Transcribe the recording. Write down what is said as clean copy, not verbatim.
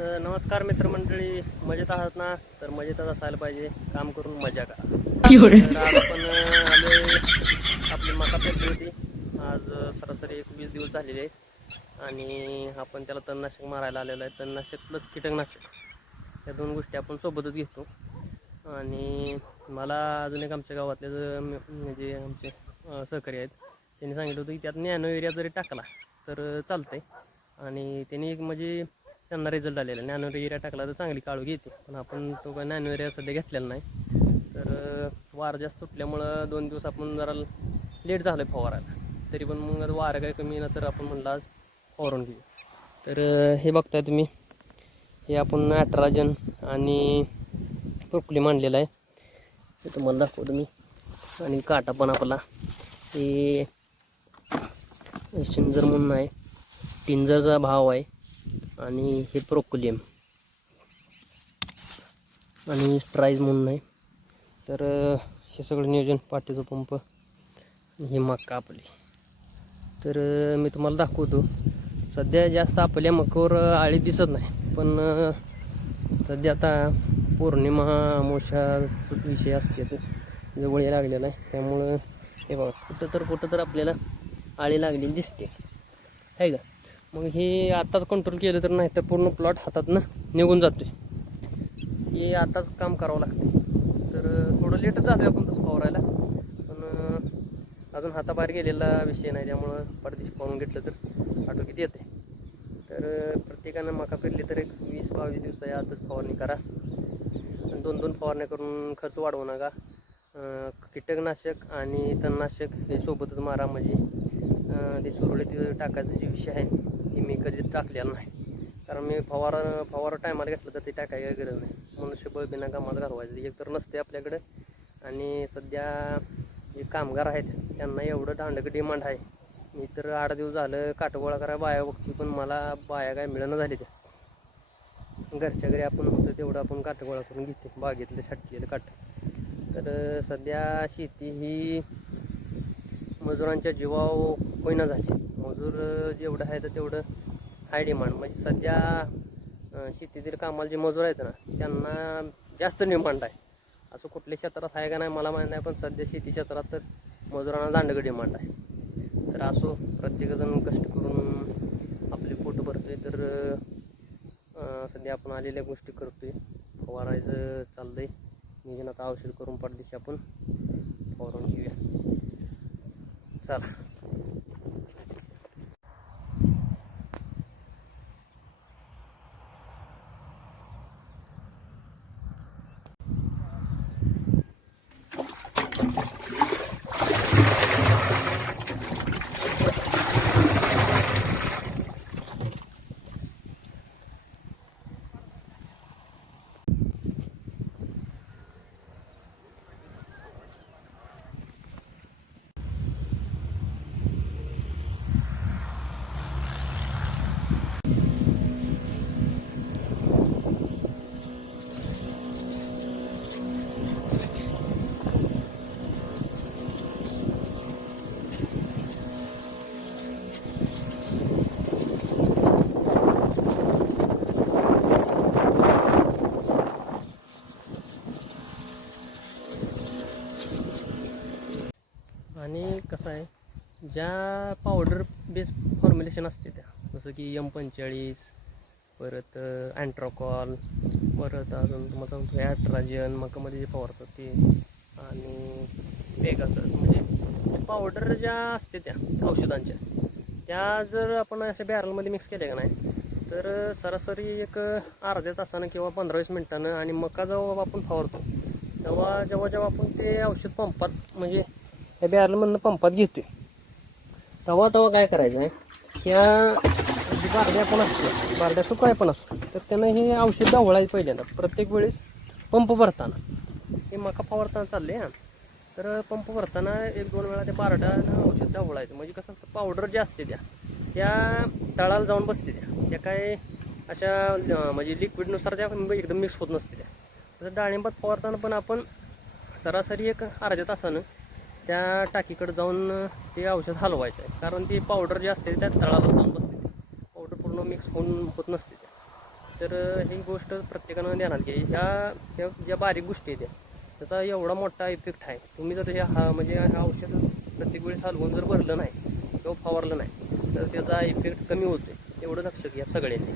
नमस्कार मित्रमंडळी, मजेत आहात ना? तर मजेतच असायला पाहिजे, काम करून मजा करा. तर आज आपण आलोय, आपली मका पेरली होती. आज सरासरी 21 दिवस झालेले आहेत आणि आपण त्याला तणनाशक मारायला आलेलो आहे. तणनाशक प्लस कीटकनाशक या दोन गोष्टी आपण सोबतच घेतो. आणि मला अजून एक आमच्या गावातले म्हणजे आमचे सहकारी आहेत, त्यांनी सांगितलं होतं की त्यात नॅनो एरिया जरी टाकला तर चालतंय. आणि त्यांनी एक म्हणजे त्यांना रिझल्ट आलेला, नॅनो एरिया टाकला तर चांगली काळोखी येते. पण आपण तो काय नॅनो एरिया सध्या घेतलेला नाही. तर वारं जास्त सुटल्यामुळं 2 दिवस आपण जरा लेट झालं आहे फवारायला. तरी पण मग वारं काय कमी ना तर आपण म्हणलं आज फवारून घेऊ. तर हे बघताय तुम्ही, हे आपण अट्राजन आणि प्रोक्लेम आणलेला आहे, ते तुम्हाला दाखवतो मी. आणि काटा पण आपला हे शिंजर म्हणून आहे, टिंजरचा भाव आहे. आणि हे प्रोक्लेम आणि स्ट्राईज म्हणून आहे. तर हे सगळं नियोजन, पाठीचा पंप, ही मका आपली. तर मी तुम्हाला दाखवतो. सध्या जास्त आपल्या मकावर आळी दिसत नाही, पण सध्या आता पौर्णिमा अमावस्याचा विषय असते, तो जवळ लागलेला आहे. त्यामुळं हे बघा, कुठं तर आपल्याला आळी लागलेली दिसते, आहे का? मग हे आत्ताच कंट्रोल केलं तर, नाही तर पूर्ण प्लॉट हातातनं निघून जातो आहे. हे आताच काम करावं लागतं. तर थोडं लेटच झालं आपण तसं फवारायला, पण अजून हाताबाहेर गेलेला विषय नाही. त्यामुळं परदेशी फवारून घेतलं तर आटोक्यात येते. तर प्रत्येकानं मका पेरली तर एक 20-22 दिवसाच्या आतच फवारणी करा. 2-2 फवारण्या करून खर्च वाढवू नका. कीटकनाशक आणि तणनाशक हे सोबतच मारा. म्हणजे ते सुरळीत टाकायचं जे विषय आहे ते मी कधी टाकलेला नाही. कारण मी फवारा टायमाला घेतलं तर ते टाकायची काही गरज नाही. मनुष्यबळ बिना कामात घालवायचं एक तर नसते आपल्याकडं. आणि सध्या जे कामगार आहेत त्यांना एवढं दांडकं डिमांड आहे. मी तर 8 दिवस झालं काटगोळा करायला बाया बघतो, पण मला बाया काय मिळणं झाली. त्या घरच्या घरी आपण होतं तेवढं आपण काटगोळा करून घेतो, बागेतलं छाटलेलं काट. तर सध्या शेती ही मजुरांच्या जीवावर होईना झाली. मजूर जेवढं आहे तर तेवढं हाय डिमांड. म्हणजे सध्या शेतीतील कामाला जे मजूर आहेत ना त्यांना जास्त डिमांड आहे. असं कुठल्या क्षेत्रात आहे का नाही मला माहीत नाही, पण सध्या शेती क्षेत्रात तर मजुरांना दांडगं डिमांड आहे. तर असो, प्रत्येकजण कष्ट करून आपले पोट भरतोय. तर सध्या आपण आलेल्या गोष्टी करतोय, फवारायचं चाललंय. निघून आता औषध करून पडदिशी आपण फवारून घेऊया. चला. आणि कसं आहे, ज्या पावडर बेस फॉर्म्युलेशन असते त्या, जसं की M45, परत अँट्रोकॉल, परत अजून तुम्हाला सांगतो ॲट्राजन मकामध्ये जे फवारतात ते, आणि पेगासस, म्हणजे पावडर ज्या असते त्या औषधांच्या, त्या जर आपण अशा बॅरलमध्ये मिक्स केल्या का नाही तर सरासरी एक अर्ध्या तासानं किंवा 15-20 मिनटानं, आणि मका जेव्हा आपण फवारतो जेव्हा आपण ते औषध पंपात, म्हणजे ह्या बॅरलमधनं पंपात घेतोय, तेव्हा काय करायचं आहे, ह्या जी बारड्या पण असते, बारड्या काय पण असतो, तर त्यानं हे औषध ढवळायचं पहिल्यांदा. प्रत्येक वेळेस पंप भरताना, हे मका फवारताना चालले हां, तर पंप भरताना 1-2 वेळा त्या बारड्यानं औषध ढवळायचं. म्हणजे कसं असतं, पावडर ज्या असते त्या तळाला जाऊन बसते. त्या काय अशा म्हणजे लिक्विडनुसार त्या एकदम मिक्स होत नसते. त्या तसं डाळिंबात फवारताना पण आपण सरासरी एक अर्ध्या तासानं त्या टाकीकडे जाऊन ते औषध हलवायचं आहे. कारण ती पावडर जी असते त्या तळाला जाऊन बसते, पावडर पूर्ण मिक्स होत नसते. तर ही गोष्ट प्रत्येकानं ध्यानात घ्या. ह्या ज्या बारीक गोष्टी आहेत त्याचा एवढा मोठा इफेक्ट आहे. तुम्ही जर म्हणजे हा औषध प्रत्येक वेळेस हलवून जर भरलं नाही किंवा फवारलं नाही तर त्याचा इफेक्ट कमी होतो. एवढं लक्ष घ्या सगळ्यांनी.